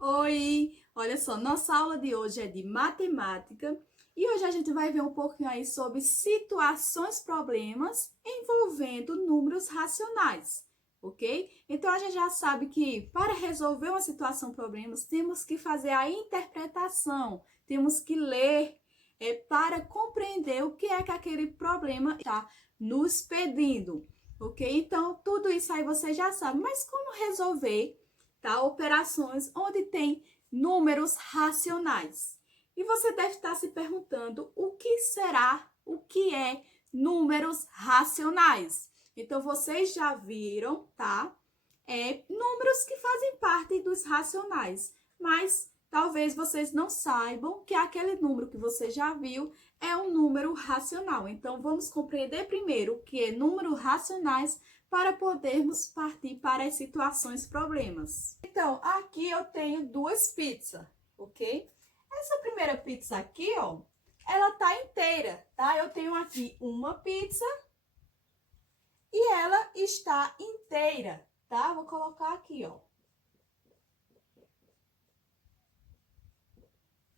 Oi! Olha só, nossa aula de hoje é de matemática e hoje a gente vai ver um pouquinho aí sobre situações, problemas envolvendo números racionais, ok? Então a gente já sabe que para resolver uma situação, problemas, temos que fazer a interpretação, temos que ler para compreender o que é que aquele problema está nos pedindo, ok? Então tudo isso aí você já sabe, mas como resolver? Tá? Operações onde tem números racionais. E você deve estar se perguntando o que será, o que é números racionais. Então, vocês já viram, tá? Números que fazem parte dos racionais, mas talvez vocês não saibam que aquele número que você já viu é um número racional. Então, vamos compreender primeiro o que é números racionais para podermos partir para as situações, problemas. Então, aqui eu tenho duas pizzas, ok? Essa primeira pizza aqui, ó, ela tá inteira, tá? Eu tenho aqui uma pizza e ela está inteira, tá? Vou colocar aqui, ó.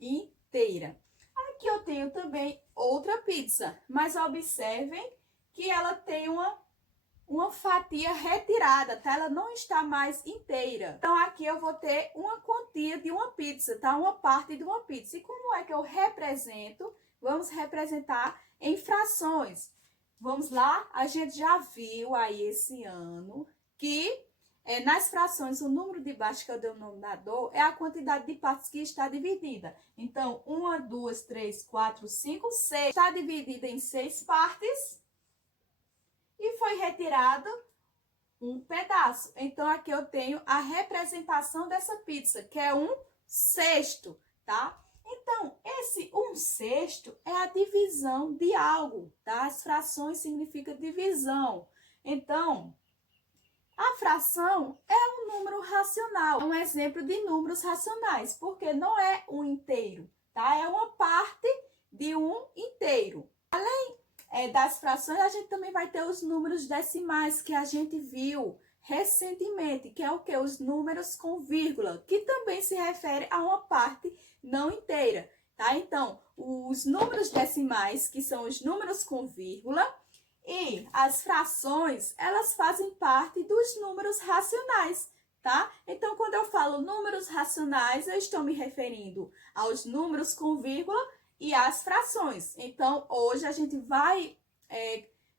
Inteira. Aqui eu tenho também outra pizza, mas observem que ela tem uma fatia retirada, tá? Ela não está mais inteira. Então, aqui eu vou ter uma quantia de uma pizza, tá? Uma parte de uma pizza. E como é que eu represento? Vamos representar em frações. Vamos lá? A gente já viu aí esse ano que nas frações, o número de baixo, que é o denominador, é a quantidade de partes que está dividida. Então, 1, 2, 3, 4, 5, 6. Está dividida em 6 partes e foi retirado um pedaço. Então, aqui eu tenho a representação dessa pizza, que é 1/6, tá? Então, esse 1/6 é a divisão de algo, tá? As frações significam divisão. Então, a fração é um número racional, é um exemplo de números racionais, porque não é um inteiro, tá? É uma parte de um inteiro. Além das frações, a gente também vai ter os números decimais que a gente viu recentemente, que é o que? Os números com vírgula, que também se refere a uma parte não inteira, tá? Então, os números decimais, que são os números com vírgula, e as frações, elas fazem parte dos números racionais, tá? Então, quando eu falo números racionais, eu estou me referindo aos números com vírgula e às frações. Então, hoje a gente vai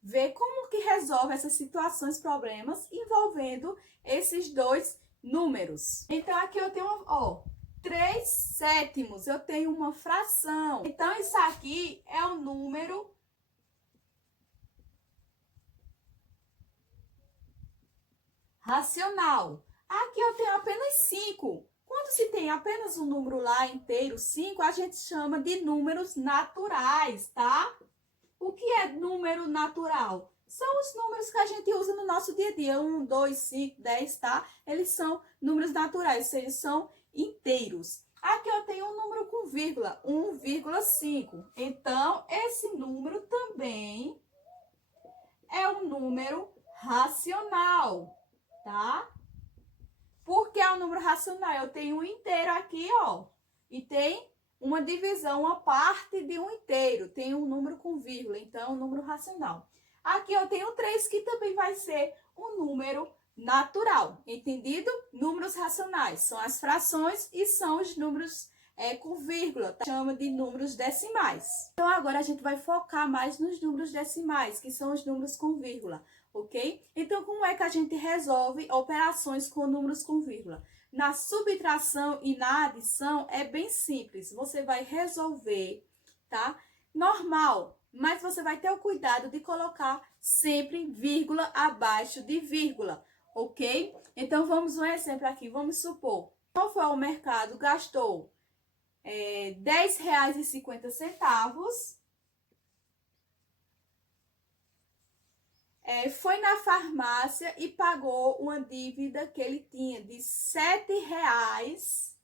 ver como que resolve essas situações, problemas envolvendo esses dois números. Então, aqui eu tenho, ó, 3/7, eu tenho uma fração. Então, isso aqui é o número racional. Aqui eu tenho apenas 5. Quando se tem apenas um número lá inteiro, 5, a gente chama de números naturais, tá? O que é número natural? São os números que a gente usa no nosso dia a dia. 1, 2, 5, 10, tá? Eles são números naturais, ou seja, são inteiros. Aqui eu tenho um número com vírgula, 1,5. Então, esse número também é um número racional, tá? Porque é um número racional. Eu tenho um inteiro aqui, ó, e tem uma divisão, uma parte de um inteiro. Tem um número com vírgula, então é um número racional. Aqui eu tenho 3, que também vai ser um número natural, entendido? Números racionais são as frações e são os números com vírgula, tá? Chama de números decimais. Então agora a gente vai focar mais nos números decimais, que são os números com vírgula, ok? Então como é que a gente resolve operações com números com vírgula? Na subtração e na adição é bem simples, você vai resolver, tá? Normal, mas você vai ter o cuidado de colocar sempre vírgula abaixo de vírgula, ok? Então vamos um exemplo aqui, vamos supor, qual foi o mercado, gastou R$10,50, foi na farmácia e pagou uma dívida que ele tinha de R$7,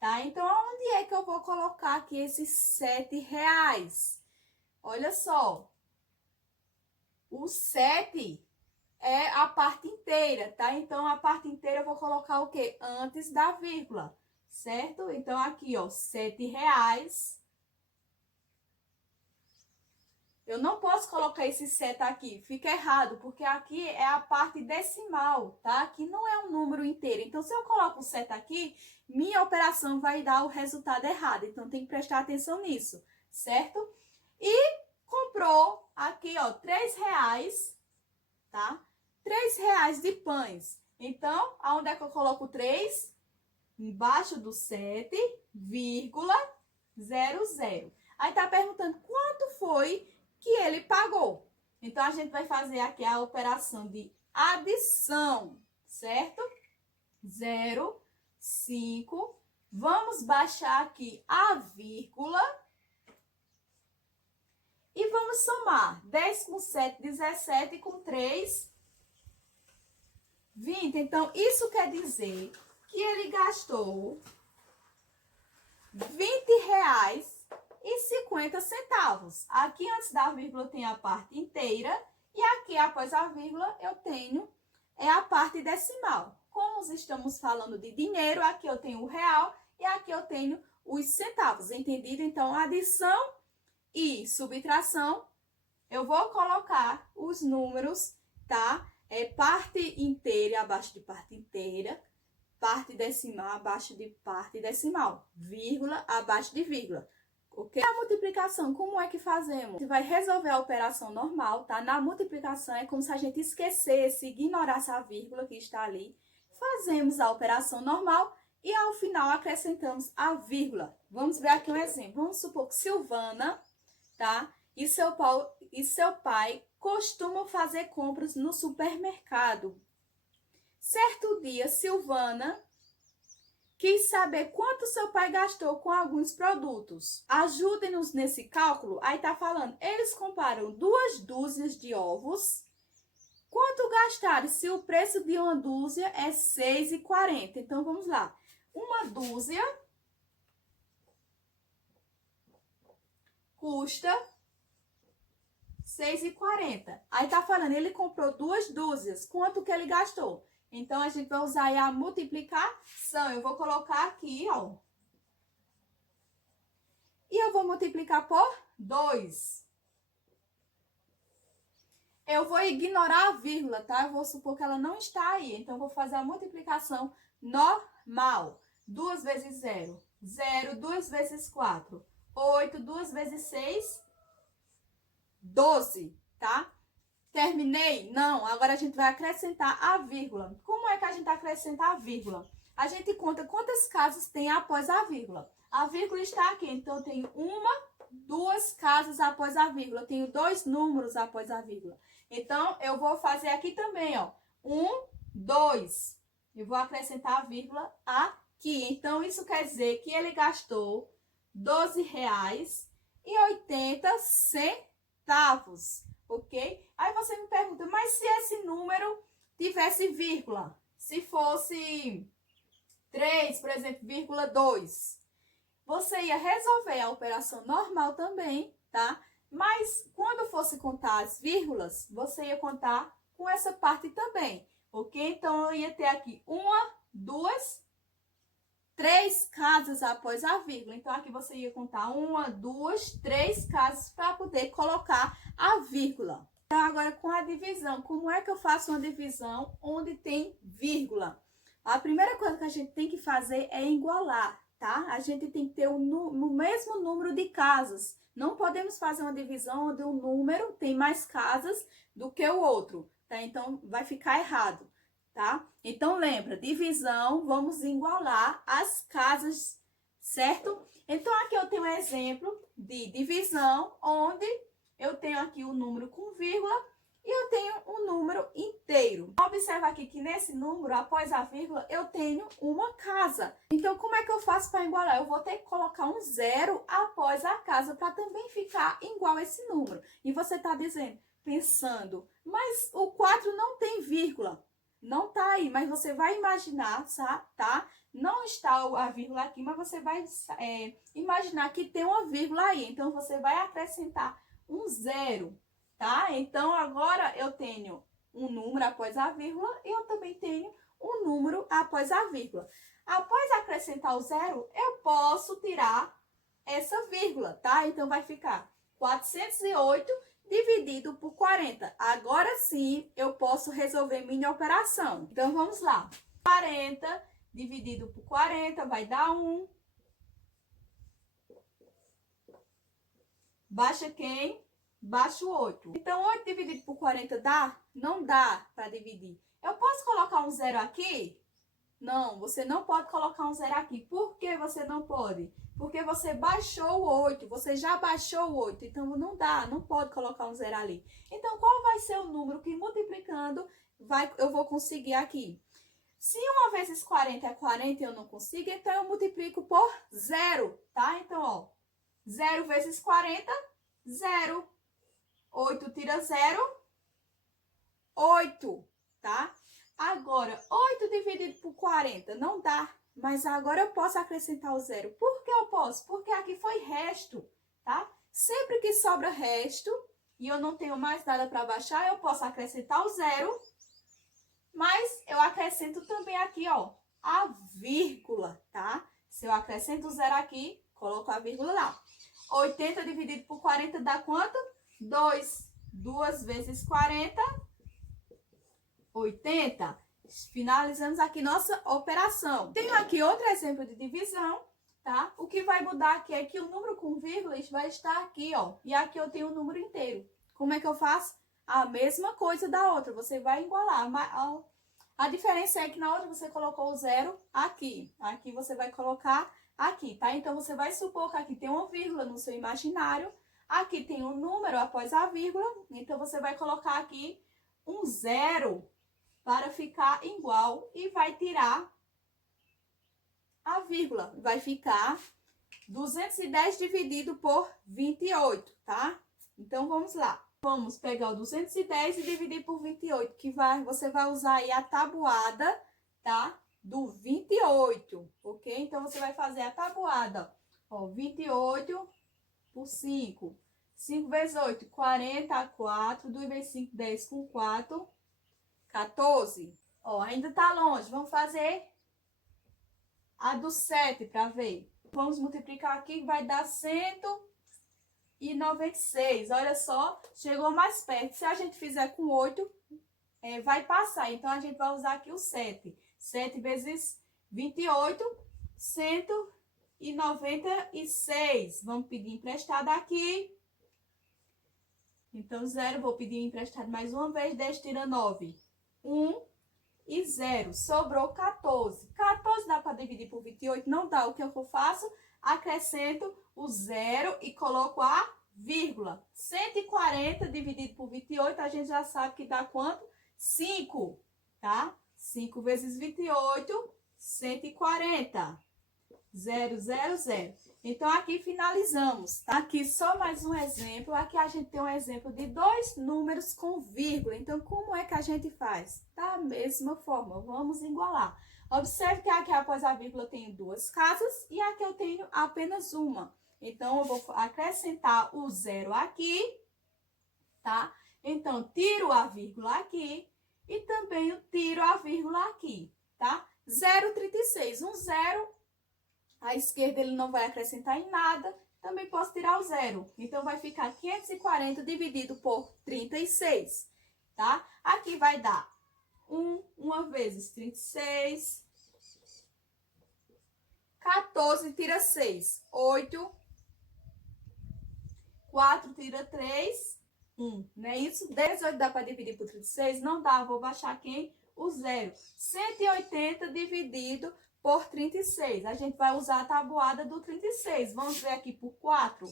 tá? Então, onde é que eu vou colocar aqui esses R$7? Olha só, o 7 é a parte inteira, tá? Então, a parte inteira eu vou colocar o quê? Antes da vírgula, certo? Então, aqui, ó, R$7. Eu não posso colocar esse seta aqui, fica errado, porque aqui é a parte decimal, tá? Aqui não é um número inteiro. Então, se eu coloco o seta aqui, minha operação vai dar o resultado errado. Então, tem que prestar atenção nisso, certo? E comprou aqui, ó, R$3, tá? R$3 de pães. Então, aonde é que eu coloco 3? Embaixo do 7,00. Aí tá perguntando quanto foi que ele pagou. Então, a gente vai fazer aqui a operação de adição, certo? 0,5. Vamos baixar aqui a vírgula. E vamos somar 10 com 7, 17, com 3, 20. Então, isso quer dizer que ele gastou R$20,50. Aqui antes da vírgula tem a parte inteira e aqui após a vírgula eu tenho a parte decimal. Como estamos falando de dinheiro, aqui eu tenho o real e aqui eu tenho os centavos, entendido? Então, adição e subtração, eu vou colocar os números, tá? Parte inteira abaixo de parte inteira, parte decimal abaixo de parte decimal, vírgula abaixo de vírgula, ok? A multiplicação, como é que fazemos? A gente vai resolver a operação normal, tá? Na multiplicação é como se a gente esquecesse, ignorasse a vírgula que está ali. Fazemos a operação normal e ao final acrescentamos a vírgula. Vamos ver aqui um exemplo. Vamos supor que Silvana, tá? E seu pai costumam fazer compras no supermercado. Certo dia, Silvana quis saber quanto seu pai gastou com alguns produtos. Ajudem-nos nesse cálculo. Aí tá falando, eles compraram 2 dúzias de ovos. Quanto gastaram se o preço de uma dúzia é R$6,40? Então, vamos lá. Uma dúzia custa R$6,40. Aí tá falando, ele comprou 2 dúzias. Quanto que ele gastou? Então, a gente vai usar aí a multiplicação. Eu vou colocar aqui, ó. E eu vou multiplicar por 2. Eu vou ignorar a vírgula, tá? Eu vou supor que ela não está aí. Então, eu vou fazer a multiplicação normal. 2 vezes 0. 0, 2 vezes 4. 8, 2 vezes 6. 12, tá? Terminei? Não, agora a gente vai acrescentar a vírgula. Como é que a gente acrescenta a vírgula? A gente conta quantas casas tem após a vírgula. A vírgula está aqui, então eu tenho 1, 2 casas após a vírgula. Eu tenho 2 números após a vírgula. Então, eu vou fazer aqui também, ó. 1, 2. Eu vou acrescentar a vírgula aqui. Então, isso quer dizer que ele gastou R$12,80. Ok? Aí você me pergunta, mas se esse número tivesse vírgula, se fosse 3, por exemplo, vírgula 2, você ia resolver a operação normal também, tá? Mas quando fosse contar as vírgulas, você ia contar com essa parte também, ok? Então, eu ia ter aqui 1, 2, 3 casas após a vírgula. Então, aqui você ia contar 1, 2, 3 casas para poder colocar a vírgula. Então, agora com a divisão. Como é que eu faço uma divisão onde tem vírgula? A primeira coisa que a gente tem que fazer é igualar, tá? A gente tem que ter o mesmo número de casas. Não podemos fazer uma divisão onde um número tem mais casas do que o outro, tá? Então, vai ficar errado. Tá? Então, lembra, divisão, vamos igualar as casas, certo? Então, aqui eu tenho um exemplo de divisão, onde eu tenho aqui o número com vírgula e eu tenho um número inteiro. Observa aqui que nesse número, após a vírgula, eu tenho uma casa. Então, como é que eu faço para igualar? Eu vou ter que colocar um 0 após a casa para também ficar igual a esse número. E você está dizendo, pensando, mas o 4 não tem vírgula. Não tá aí, mas você vai imaginar, tá? Não está a vírgula aqui, mas você vai imaginar que tem uma vírgula aí. Então, você vai acrescentar um 0, tá? Então, agora eu tenho um número após a vírgula e eu também tenho um número após a vírgula. Após acrescentar o zero, eu posso tirar essa vírgula, tá? Então, vai ficar 408 dividido por 40. Agora sim, eu posso resolver minha operação. Então, vamos lá. 40 dividido por 40 vai dar 1. Baixa quem? Baixa o 8. Então, 8 dividido por 40 dá? Não dá para dividir. Eu posso colocar um zero aqui? Não, você não pode colocar um zero aqui. Por que você não pode? Porque você baixou o 8, você já baixou o 8, então não dá, não pode colocar um zero ali. Então, qual vai ser o número que multiplicando eu vou conseguir aqui? Se 1 vezes 40 é 40 e eu não consigo, então eu multiplico por zero, tá? Então, ó, 0 vezes 40, 0. 8 tira 0, 8, tá? Agora, 8 dividido por 40 não dá, mas agora eu posso acrescentar o zero. Por que eu posso? Porque aqui foi resto, tá? Sempre que sobra resto e eu não tenho mais nada para baixar, eu posso acrescentar o zero, mas eu acrescento também aqui, ó, a vírgula, tá? Se eu acrescento o zero aqui, coloco a vírgula lá. 80 dividido por 40 dá quanto? 2. 2 vezes 40, 80. Finalizamos aqui nossa operação. Tenho aqui outro exemplo de divisão, tá? O que vai mudar aqui é que o número com vírgulas vai estar aqui, ó. E aqui eu tenho o número inteiro. Como é que eu faço? A mesma coisa da outra. Você vai igualar. A diferença é que na outra você colocou o zero aqui. Aqui você vai colocar aqui, tá? Então, você vai supor que aqui tem uma vírgula no seu imaginário. Aqui tem um número após a vírgula. Então, você vai colocar aqui um zero para ficar igual e vai tirar a vírgula. Vai ficar 210 dividido por 28, tá? Então, vamos lá. Vamos pegar o 210 e dividir por 28, que você vai usar aí a tabuada, tá? Do 28, ok? Então, você vai fazer a tabuada, ó, 28 por 5. 5 vezes 8, 44. 2 vezes 5, 10 com 4, 14. Ó, ainda tá longe. Vamos fazer a do 7 para ver. Vamos multiplicar aqui, vai dar 196. Olha só, chegou mais perto. Se a gente fizer com 8, vai passar. Então, a gente vai usar aqui o 7. 7 vezes 28, 196. Vamos pedir emprestado aqui. Então, 0, vou pedir emprestado mais uma vez. 10 tira 9. 1 e 0. Sobrou 14. 14 dá para dividir por 28? Não dá. O que eu faço? Acrescento o 0 e coloco a vírgula. 140 dividido por 28, a gente já sabe que dá quanto? 5, tá? 5 vezes 28, 140. 0, 0, 0. Então, aqui finalizamos, tá? Aqui só mais um exemplo. Aqui a gente tem um exemplo de dois números com vírgula. Então, como é que a gente faz? Da mesma forma, vamos igualar. Observe que aqui após a vírgula eu tenho duas casas e aqui eu tenho apenas uma. Então, eu vou acrescentar o zero aqui, tá? Então, tiro a vírgula aqui e também eu tiro a vírgula aqui, tá? 0,36. Um zero, à esquerda ele não vai acrescentar em nada, também posso tirar o zero. Então, vai ficar 540 dividido por 36, tá? Aqui vai dar 1 vezes 36. 14 tira 6, 8. 4 tira 3, 1. Não é isso? 18 dá para dividir por 36? Não dá, vou baixar quem? O zero. 180 dividido por 36. A gente vai usar a tabuada do 36. Vamos ver aqui por 4.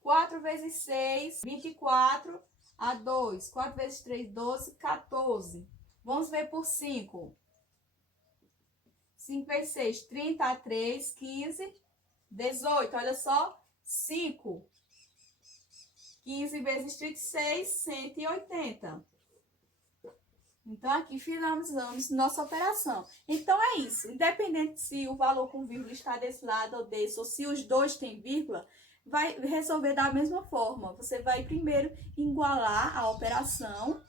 4 vezes 6, 24. A 2. 4 vezes 3, 12, 14. Vamos ver por 5. 5 vezes 6, 30. A 3, 15. 18, olha só, 5. 15 vezes 36, 180. Então, aqui finalizamos nossa operação. Então, é isso. Independente se o valor com vírgula está desse lado ou desse, ou se os dois têm vírgula, vai resolver da mesma forma. Você vai primeiro igualar a operação,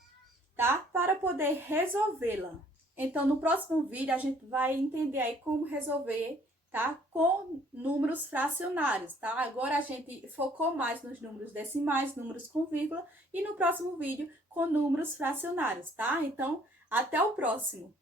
tá? Para poder resolvê-la. Então, no próximo vídeo, a gente vai entender aí como resolver, tá? Com números fracionários, tá? Agora a gente focou mais nos números decimais, números com vírgula, e no próximo vídeo com números fracionários, tá? Então, até o próximo!